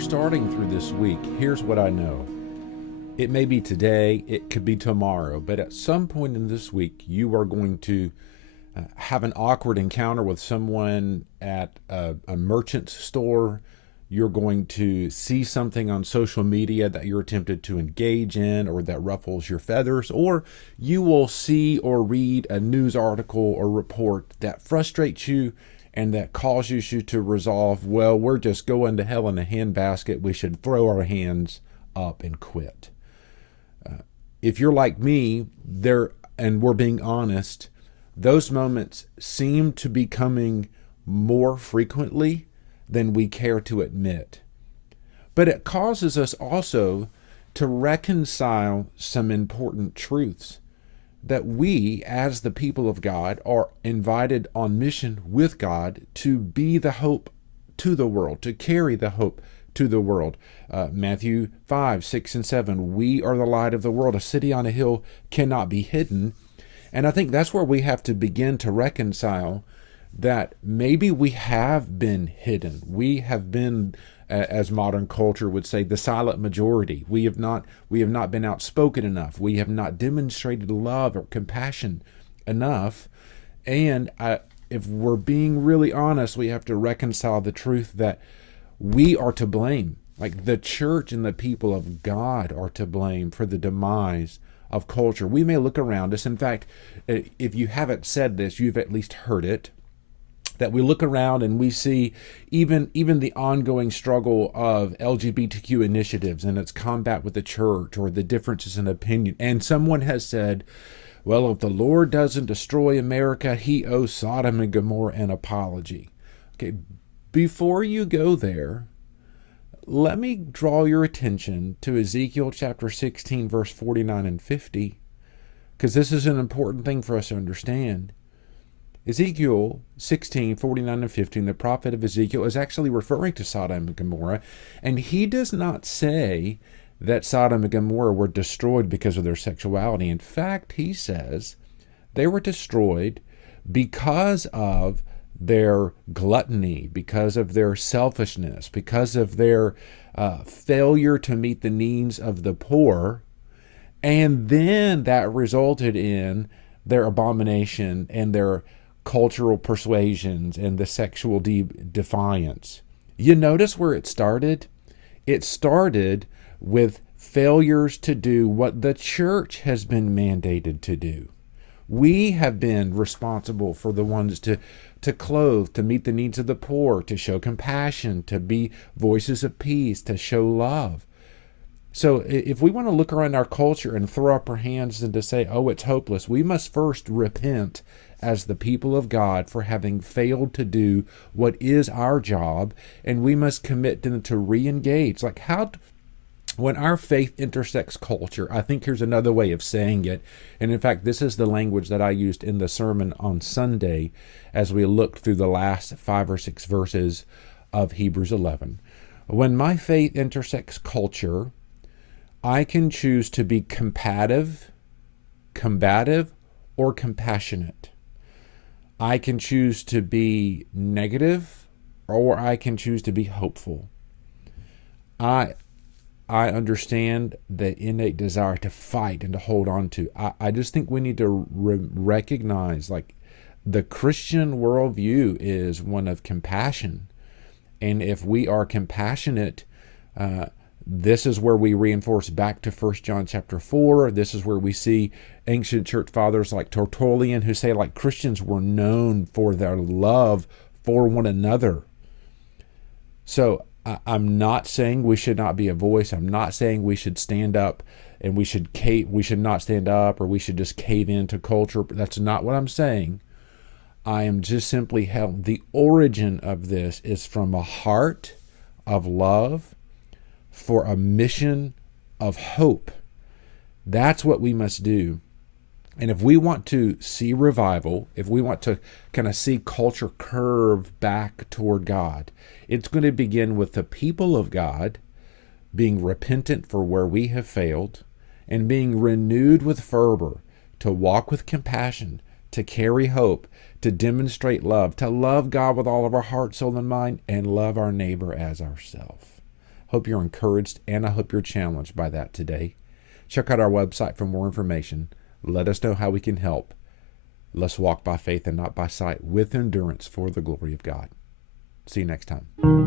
we're starting through this week, here's what I know. It may be today, it could be tomorrow, but at some point in this week, you are going to have an awkward encounter with someone at a merchant store. You're going to see something on social media that you're tempted to engage in or that ruffles your feathers, or you will see or read a news article or report that frustrates you and that causes you to resolve, well, we're just going to hell in a handbasket. We should throw our hands up and quit. If you're like me, and we're being honest, those moments seem to be coming more frequently than we care to admit. But it causes us also to reconcile some important truths that we, as the people of God, are invited on mission with God to be the hope to the world, to carry the hope to the world. Matthew 5, 6, and 7, we are the light of the world. A city on a hill cannot be hidden. And I think that's where we have to begin to reconcile that maybe we have been hidden. We have been, as modern culture would say, the silent majority. We have not been outspoken enough. We have not demonstrated love or compassion enough. And if we're being really honest, we have to reconcile the truth that we are to blame. Like the church and the people of God are to blame for the demise of culture. We may look around us. In fact, if you haven't said this, you've at least heard it, that we look around and we see even the ongoing struggle of LGBTQ initiatives and its combat with the church, or the differences in opinion. And someone has said, well, if the Lord doesn't destroy America, he owes Sodom and Gomorrah an apology. Okay, before you go there, let me draw your attention to Ezekiel chapter 16, verse 49 and 50, because this is an important thing for us to understand. Ezekiel 16, 49 and 15, the prophet of Ezekiel is actually referring to Sodom and Gomorrah, and he does not say that Sodom and Gomorrah were destroyed because of their sexuality. In fact, he says they were destroyed because of their gluttony, because of their selfishness, because of their failure to meet the needs of the poor. And then that resulted in their abomination and their cultural persuasions and the sexual defiance. You notice where it started? It started with failures to do what the church has been mandated to do. We have been responsible for the ones to clothe, to meet the needs of the poor, to show compassion, to be voices of peace, to show love. So if we want to look around our culture and throw up our hands and to say, oh, it's hopeless, we must first repent as the people of God for having failed to do what is our job, and we must commit to re-engage. Like when our faith intersects culture, I think here's another way of saying it. And in fact, this is the language that I used in the sermon on Sunday as we looked through the last 5 or 6 verses of Hebrews 11. When my faith intersects culture, I can choose to be combative, or compassionate. I can choose to be negative, or I can choose to be hopeful. I understand the innate desire to fight and to hold on to. I just think we need to recognize, like, the Christian worldview is one of compassion. And if we are compassionate, this is where we reinforce back to 1 John chapter 4. This is where we see ancient church fathers like Tertullian who say, like, Christians were known for their love for one another. So I'm not saying we should not be a voice. I'm not saying we should stand up and we should not stand up, or we should just cave into culture. That's not what I'm saying. I am just simply held. The origin of this is from a heart of love for a mission of hope. That's what we must do. And if we want to see revival, if we want to kind of see culture curve back toward God, it's going to begin with the people of God being repentant for where we have failed and being renewed with fervor to walk with compassion, to carry hope, to demonstrate love, to love God with all of our heart, soul, and mind, and love our neighbor as ourselves. Hope you're encouraged, and I hope you're challenged by that today. Check out our website for more information. Let us know how we can help. Let's walk by faith and not by sight, with endurance for the glory of God. See you next time.